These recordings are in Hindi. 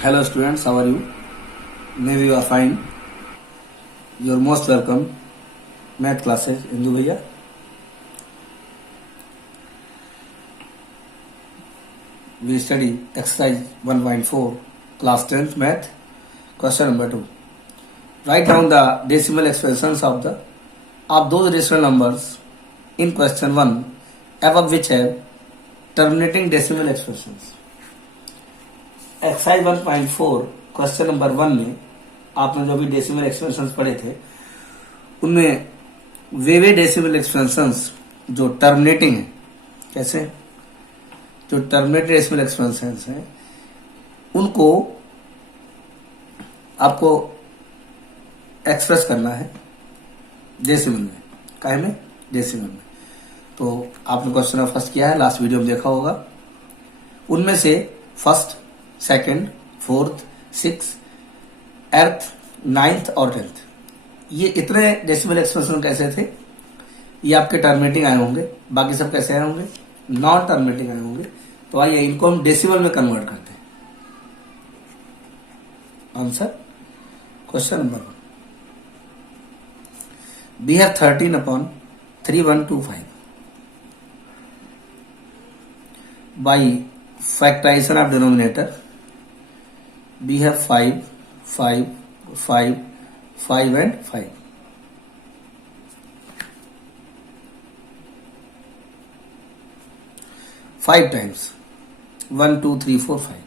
Hello students, how are you? Maybe you are fine. You are most welcome. Math classes, Hindu भैया. We study exercise 1.4, class 10th math, question number 2. Write down the decimal expressions of those rational numbers in question 1 above which have terminating decimal expressions. Exercise 1.4 question number 1 में आपने जो भी डेसिमल एक्सपेंशंस पढ़े थे उनमें वे डेसिमल एक्सपेंशंस जो टर्मिनेटिंग है, कैसे जो टर्मिनेटेड डेसिमल एक्सपेंशंस हैं उनको आपको एक्सप्रेस करना है डेसिमल में. काहे में? डेसिमल में. तो आपने क्वेश्चन फर्स्ट किया है, लास्ट वीडियो में देखा होगा. उनमें से first, second, fourth, six, eighth, ninth और टेंथ, ये इतने डेसिमल एक्सप्रेशन कैसे थे? ये आपके टर्मिनेटिंग आए होंगे. बाकी सब कैसे आए होंगे? नॉन टर्मिनेटिंग आए होंगे. तो आइए इनको हम डेसिमल में कन्वर्ट करते हैं. Answer question number 1. we have 13/3125 by factorization of denominator. We have 5, 5, 5, 5 and 5. 5 times 1, 2, 3, 4, 5.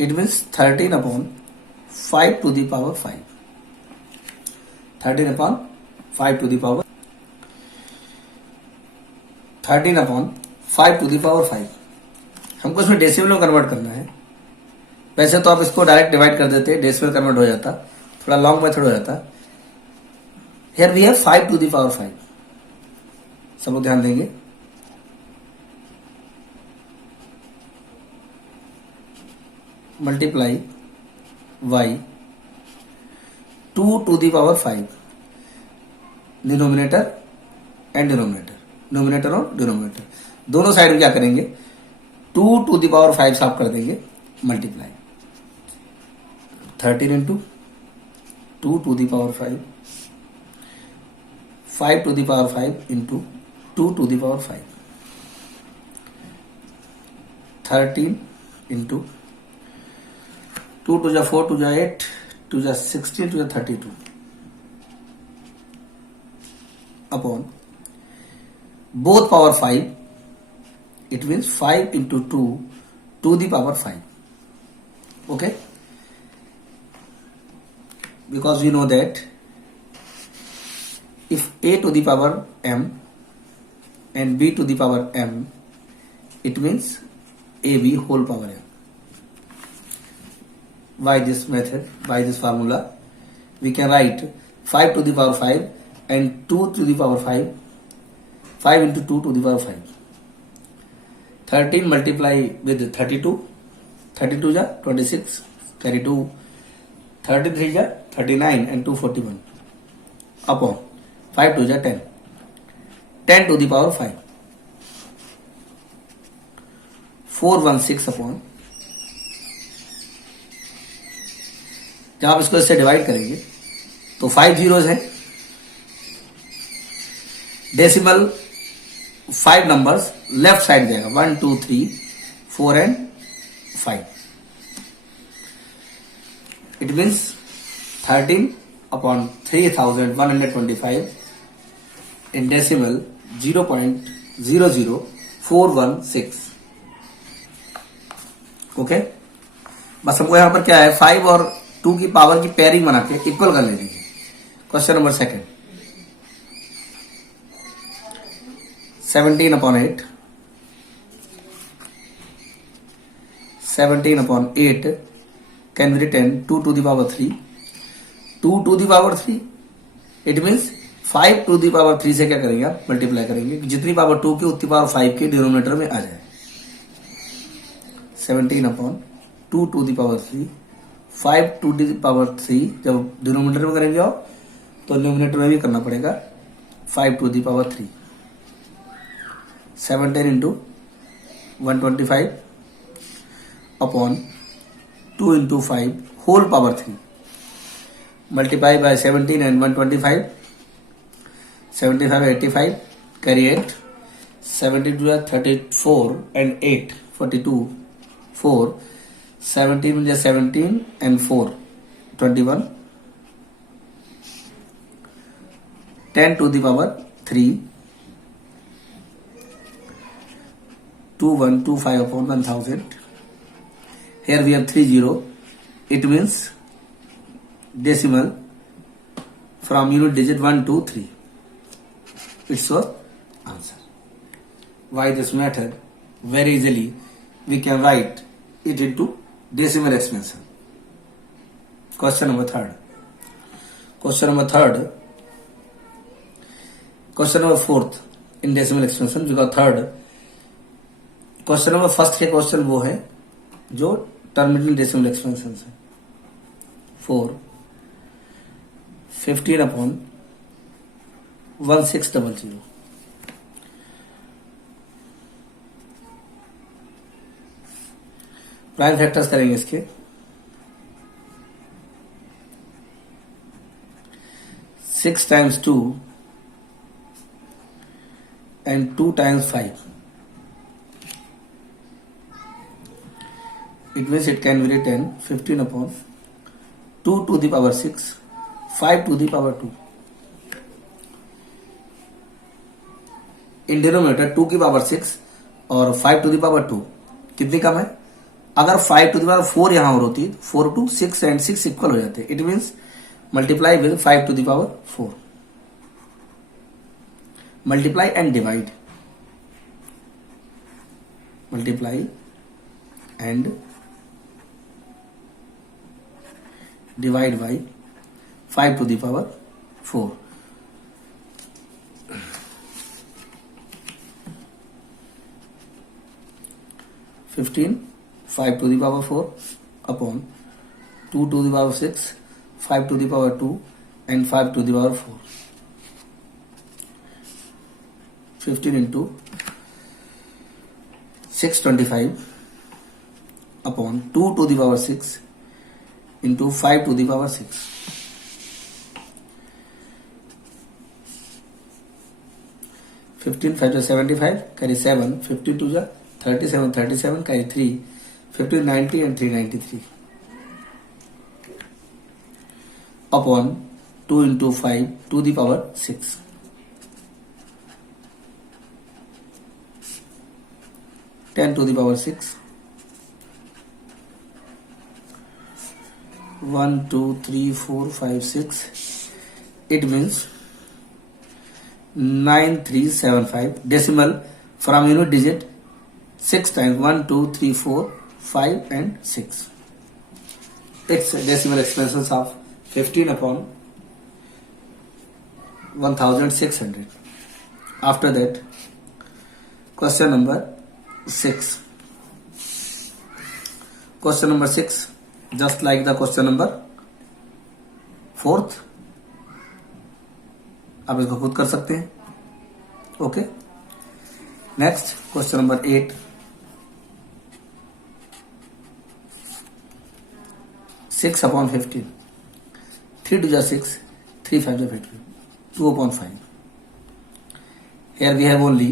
It means 13/5 to the power 5. 13/5 to the power 13/5 to the power 5. हमको इसमें डेसिमल में कन्वर्ट करना है. वैसे तो आप इसको डायरेक्ट डिवाइड कर देते, डेसिमल कन्वर्ट हो जाता, थोड़ा लॉन्ग मेथड हो जाता. Here we have 5 to the power 5. सब लोग ध्यान देंगे. Multiply y 2 to the power 5. Denominator and denominator, denominator और डिनोमिनेटर दोनों साइड में क्या करेंगे? 2 to the power 5 साफ कर देंगे. Multiply 13 into 2 to the power 5, 5 to the power 5 into 2 to the power 5, 13 into 2 to the 4 to the 8 to the 16 to the 32 upon both power 5. It means 5 into 2 to the power 5. Okay, because we know that if a to the power m and b to the power m, it means ab whole power m. By this method, by this formula, we can write 5 to the power 5 and 2 to the power 5, 5 into 2 to the power 5. 13 multiply with 32, 32 ja 26, carry 2, 33 ja 39 and 2 41 upon 5 2 ja 10, 10 to the power 5, 416 upon. जब आप इसको इससे डिवाइड करेंगे तो 5 जीरोज हैं. डेसिमल 5 नंबर्स लेफ्ट साइड देगा 1, 2, 3, 4 and 5. It means 13/3125 in decimal 0.00416. Okay, बस हमको यहां पर क्या है 5 और 2 की पावर की पेयरिंग बना के इक्वल कर लेनी है. Question number 2. 17/8, 17/8 can be written 2 to the power 3, 2 to the power 3. It means 5 to the power 3 से क्या करेंगे आप? मल्टीप्लाई करेंगे. जितनी पावर 2 की उतनी पावर 5 के डिनोमिनेटर में आ जाए. 17/2 to the power 3, 5 to the power 3 जब डिनोमिनेटर में करेंगे आप तो न्यूमिनेटर में भी करना पड़ेगा 5 to the power 3. 17 into 125 upon 2 into 5 whole power 3 multiply by 17 and 125 75 85 carry 8 72 are 34 and 8 42 4 17 is 17 and 4 21 10 to the power 3 2125 upon 1000. Here we have 30. It means decimal from unit digit 1 to 3. It's your answer. Why this method? Very easily we can write it into decimal expansion. Question number third. Question number fourth in decimal expansion because third. Question number first के क्वेश्चन वो है जो टर्मिनेटिंग डेसिमल एक्सपेंशन है 4 15 अपॉन 1600 प्राइम फैक्टर्स करेंगे इसके 6 times 2 and 2 times 5. It means it can be written 15 upon 2 to the power 6, 5 to the power 2. In denominator 2 की पावर 6 और 5 to the power 2 कितनी कम है? अगर 5 to the power 4 यहाँ और होती 4 to 6 and 6 इक्वल हो जाते. It means multiply with 5 to the power 4. Multiply and divide. Multiply and divide by 5 to the power 4. 15 5 to the power 4 upon 2 to the power 6 5 to the power 2 and 5 to the power 4. 15 into 625 upon 2 to the power 6 into 5 to the power 6. 15 5 to 75 carry 7 15 to 37 37 carry 3 15 90 and 393 upon 2 into 5 to the power 6. 10 to the power 6. 1 2 3 4 5 6. It means 9375 decimal from unit digit 6 times 1 2 3 4 5 and 6. It's decimal expansions of 15 upon 1600. After that, question number 6. Question number 6, just like the question number 4th, आप इसको खुद कर सकते हैं. Okay. Next question number 8. 6 upon 15. 3 to the 6, 3 5 to 15. 2 upon 5. Here we have only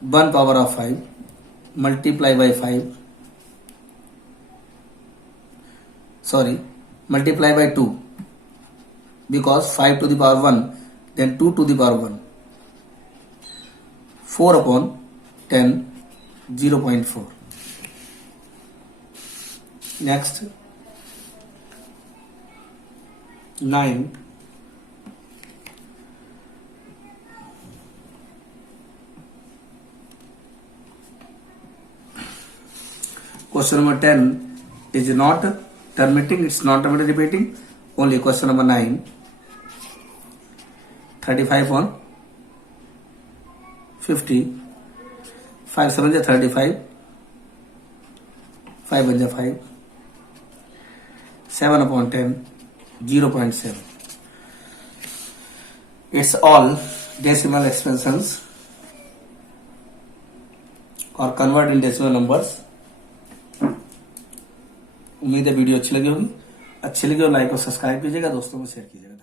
1 power of 5. Multiply by 5. Sorry, multiply by 2. Because 5 to the power 1, then 2 to the power 1. 4 upon 10, 0.4. Next, 9. Question number 10 is not terminating, it's not repeating. Only question number 9. 35 on 50. 5 7 is 35. 5 is 5. 7 upon 10, 0.7. It's all decimal expansions or convert in decimal numbers. उम्मीद है वीडियो अच्छी लगी होगी। अच्छी लगी और लाइक और सब्सक्राइब कीजिएगा, दोस्तों को शेयर कीजिएगा।